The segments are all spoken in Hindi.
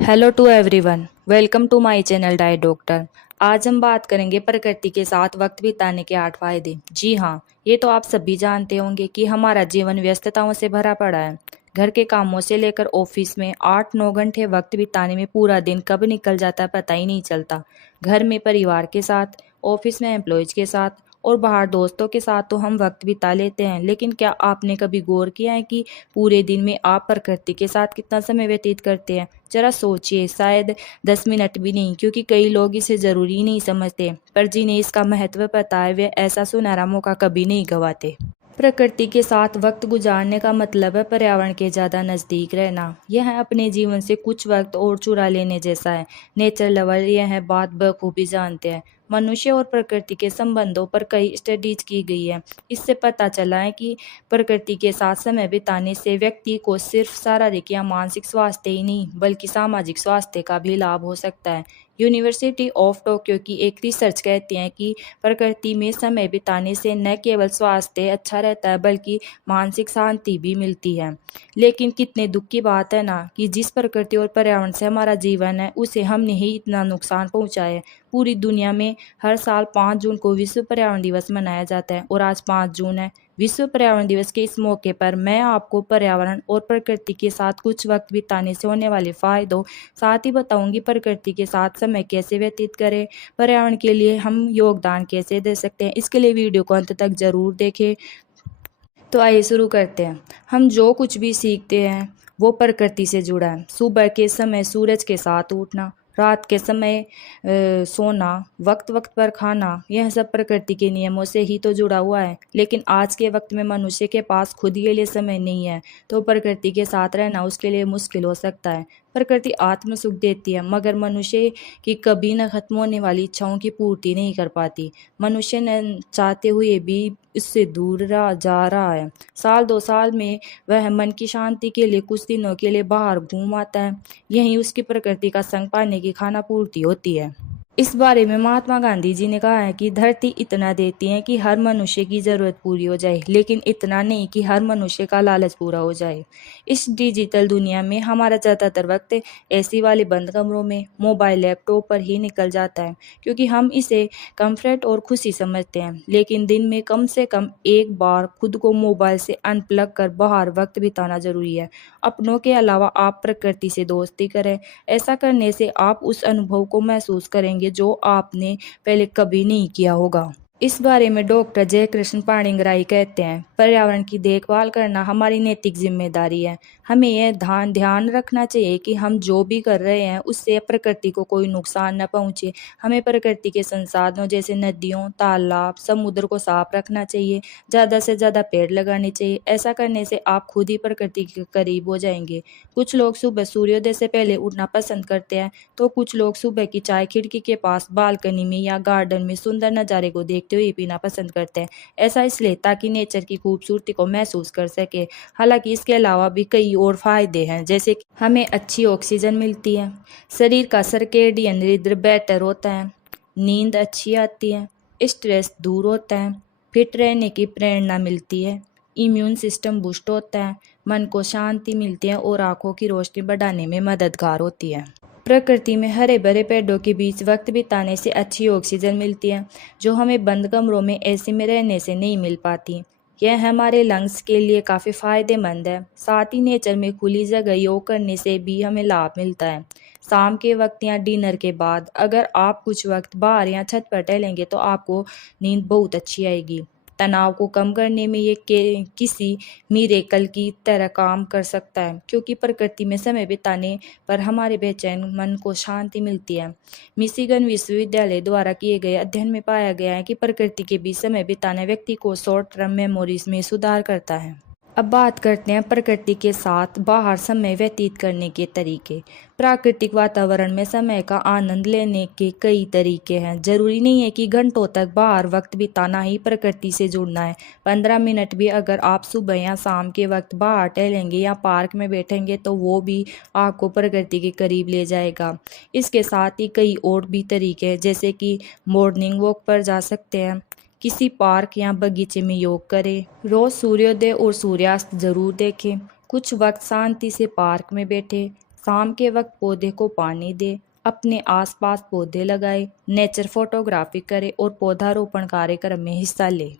Hello to everyone, welcome to my channel diet doctor. आज हम बात करेंगे प्रकृति के साथ वक्त बिताने के 8 फायदे। जी हाँ, ये तो आप सभी जानते होंगे कि हमारा जीवन व्यस्तताओं से भरा पड़ा है। घर के कामों से लेकर ऑफिस में 8-9 घंटे वक्त बिताने में पूरा दिन कब निकल जाता है पता ही नहीं चलता। घर में परिवार के साथ, ऑफिस में एम्प्लॉयज के साथ और बाहर दोस्तों के साथ तो हम वक्त बिता लेते हैं, लेकिन क्या आपने कभी गौर किया है कि पूरे दिन में आप प्रकृति के साथ कितना समय व्यतीत करते हैं? जरा सोचिए, शायद 10 मिनट भी नहीं, क्योंकि कई लोग इसे ज़रूरी नहीं समझते, पर जिन्हें इसका महत्व पता है वे ऐसा सुनहरा मौका कभी नहीं गंवाते। प्रकृति के साथ वक्त गुजारने का मतलब है पर्यावरण के ज़्यादा नज़दीक रहना। यह अपने जीवन से कुछ वक्त और चुरा लेने जैसा है। नेचर लवर यह बात बखूबी जानते हैं। मनुष्य और प्रकृति के संबंधों पर कई स्टडीज की गई है। इससे पता चला है कि प्रकृति के साथ समय बिताने से व्यक्ति को सिर्फ शारीरिक या मानसिक स्वास्थ्य ही नहीं, बल्कि सामाजिक स्वास्थ्य का भी लाभ हो सकता है। यूनिवर्सिटी ऑफ टोक्यो की एक रिसर्च कहती है कि प्रकृति में समय बिताने से न केवल स्वास्थ्य अच्छा रहता है, बल्कि मानसिक शांति भी मिलती है। लेकिन कितने दुख की बात है ना कि जिस प्रकृति और पर्यावरण से हमारा जीवन है, उसे हमने ही इतना नुकसान पहुंचा है। पूरी दुनिया में हर साल 5 जून को विश्व पर्यावरण दिवस मनाया जाता है और आज 5 जून है। विश्व पर्यावरण दिवस के इस मौके पर मैं आपको पर्यावरण और प्रकृति के साथ कुछ वक्त बिताने से होने वाले फायदों, साथ ही बताऊंगी प्रकृति के साथ समय कैसे व्यतीत करें, पर्यावरण के लिए हम योगदान कैसे दे सकते हैं। इसके लिए वीडियो को अंत तक जरूर देखें। तो आइए शुरू करते हैं। हम जो कुछ भी सीखते हैं वो प्रकृति से जुड़ा है। सुबह के समय सूरज के साथ उठना, रात के समय सोना, वक्त वक्त पर खाना, यह सब प्रकृति के नियमों से ही तो जुड़ा हुआ है। लेकिन आज के वक्त में मनुष्य के पास खुद के लिए समय नहीं है, तो प्रकृति के साथ रहना उसके लिए मुश्किल हो सकता है। प्रकृति आत्म सुख देती है, मगर मनुष्य की कभी न खत्म होने वाली इच्छाओं की पूर्ति नहीं कर पाती। मनुष्य न चाहते हुए भी इससे दूर जा रहा है। साल 2 साल में वह मन की शांति के लिए कुछ दिनों के लिए बाहर घूम आता है। यही उसकी प्रकृति का संग पाने की खाना पूर्ति होती है। इस बारे में महात्मा गांधी जी ने कहा है कि धरती इतना देती है कि हर मनुष्य की जरूरत पूरी हो जाए, लेकिन इतना नहीं कि हर मनुष्य का लालच पूरा हो जाए। इस डिजिटल दुनिया में हमारा ज़्यादातर वक्त एसी वाले बंद कमरों में, मोबाइल लैपटॉप पर ही निकल जाता है, क्योंकि हम इसे कंफर्ट और खुशी समझते हैं। लेकिन दिन में कम से कम एक बार खुद को मोबाइल से अनप्लग कर बाहर वक्त बिताना जरूरी है। अपनों के अलावा आप प्रकृति से दोस्ती करें। ऐसा करने से आप उस अनुभव को महसूस करेंगे जो आपने पहले कभी नहीं किया होगा। इस बारे में डॉक्टर जयकृष्ण पाणिग्राही कहते हैं, पर्यावरण की देखभाल करना हमारी नैतिक जिम्मेदारी है। हमें यह ध्यान रखना चाहिए कि हम जो भी कर रहे हैं उससे प्रकृति को कोई नुकसान न पहुंचे। हमें प्रकृति के संसाधनों जैसे नदियों, तालाब, समुद्र को साफ रखना चाहिए। ज़्यादा से ज़्यादा पेड़ लगाने चाहिए। ऐसा करने से आप खुद ही प्रकृति के करीब हो जाएंगे। कुछ लोग सुबह सूर्योदय से पहले उठना पसंद करते हैं, तो कुछ लोग सुबह की चाय खिड़की के पास, बालकनी में या गार्डन में सुंदर नज़ारे को देखते हुए पीना पसंद करते हैं। ऐसा इसलिए ताकि नेचर की खूबसूरती को महसूस कर सके। हालांकि इसके अलावा भी कई और फायदे हैं, जैसे कि हमें अच्छी ऑक्सीजन मिलती है, शरीर का सर्केडियन रिदम बेटर होता है, नींद अच्छी आती है, स्ट्रेस दूर होता है, फिट रहने की प्रेरणा मिलती है, इम्यून सिस्टम बूस्ट होता है, मन को शांति मिलती है और आंखों की रोशनी बढ़ाने में मददगार होती है। प्रकृति में हरे भरे पेड़ों के बीच वक्त बिताने से अच्छी ऑक्सीजन मिलती है, जो हमें बंद कमरों में एसी में रहने से नहीं मिल पाती। यह हमारे लंग्स के लिए काफ़ी फायदेमंद है। साथ ही नेचर में खुली जगह योग करने से भी हमें लाभ मिलता है। शाम के वक्त या डिनर के बाद अगर आप कुछ वक्त बाहर या छत पर टहलेंगे तो आपको नींद बहुत अच्छी आएगी। तनाव को कम करने में ये किसी मिरेकल की तरह काम कर सकता है, क्योंकि प्रकृति में समय बिताने पर हमारे बेचैन मन को शांति मिलती है। मिशिगन विश्वविद्यालय द्वारा किए गए अध्ययन में पाया गया है कि प्रकृति के बीच समय बिताना व्यक्ति को शॉर्ट टर्म मेमोरीज में सुधार करता है। अब बात करते हैं प्रकृति के साथ बाहर समय व्यतीत करने के तरीके। प्राकृतिक वातावरण में समय का आनंद लेने के कई तरीके हैं। जरूरी नहीं है कि घंटों तक बाहर वक्त बिताना ही प्रकृति से जुड़ना है। 15 मिनट भी अगर आप सुबह या शाम के वक्त बाहर टहलेंगे या पार्क में बैठेंगे तो वो भी आपको प्रकृति के करीब ले जाएगा। इसके साथ ही कई और भी तरीके हैं, जैसे कि मॉर्निंग वॉक पर जा सकते हैं, किसी पार्क या बगीचे में योग करें, रोज सूर्योदय और सूर्यास्त जरूर देखें, कुछ वक्त शांति से पार्क में बैठे, शाम के वक्त पौधे को पानी दे, अपने आसपास पौधे लगाए, नेचर फोटोग्राफी करे और पौधारोपण कार्यक्रम में हिस्सा ले।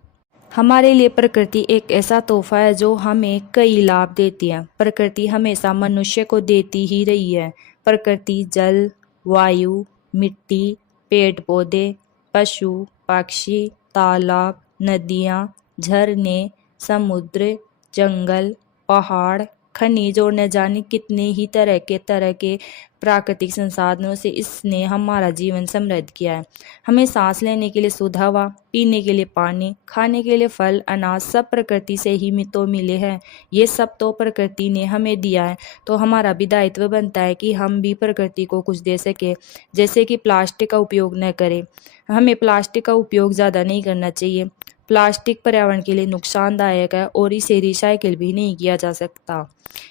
हमारे लिए प्रकृति एक ऐसा तोहफा है जो हमें कई लाभ देती है। प्रकृति हमेशा मनुष्य को देती ही रही है। प्रकृति जल, वायु, मिट्टी, पेड़ पौधे, पशु, पक्षी, तालाब, नदियाँ, झरने, समुद्र, जंगल, पहाड़, खनिज और न जाने कितने ही तरह के प्राकृतिक संसाधनों से इसने हमारा जीवन समृद्ध किया है। हमें सांस लेने के लिए शुद्ध हवा, पीने के लिए पानी, खाने के लिए फल, अनाज सब प्रकृति से ही तो मिले हैं। ये सब तो प्रकृति ने हमें दिया है, तो हमारा भी दायित्व बनता है कि हम भी प्रकृति को कुछ दे सके। जैसे कि प्लास्टिक का उपयोग न करें, हमें प्लास्टिक का उपयोग ज़्यादा नहीं करना चाहिए। प्लास्टिक पर्यावरण के लिए नुकसानदायक है और इसे रिसाइकिल भी नहीं किया जा सकता।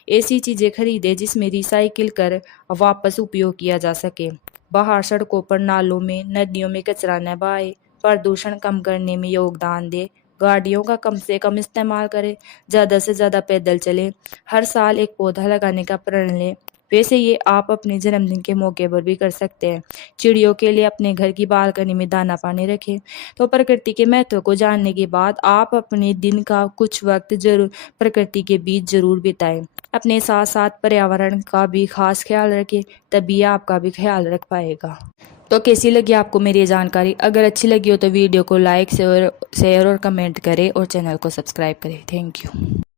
ऐसी चीज़ें खरीदें जिसमें रिसाइकिल कर वापस उपयोग किया जा सके। बाहर सड़कों पर, नालों में, नदियों में कचरा न बहाए। प्रदूषण कम करने में योगदान दे। गाड़ियों का कम से कम इस्तेमाल करें। ज़्यादा से ज़्यादा पैदल चलें। हर साल एक पौधा लगाने का प्रण लें। वैसे ये आप अपने जन्मदिन के मौके पर भी कर सकते हैं। चिड़ियों के लिए अपने घर की बालकनी में दाना पानी रखें। तो प्रकृति के महत्व को जानने के बाद आप अपने दिन का कुछ वक्त जरूर प्रकृति के बीच जरूर बिताएं। अपने साथ साथ पर्यावरण का भी खास ख्याल रखें, तभी आपका भी ख्याल रख पाएगा। तो कैसी लगी आपको मेरी ये जानकारी? अगर अच्छी लगी हो तो वीडियो को लाइक शेयर और कमेंट करें और चैनल को सब्सक्राइब करें। Thank you.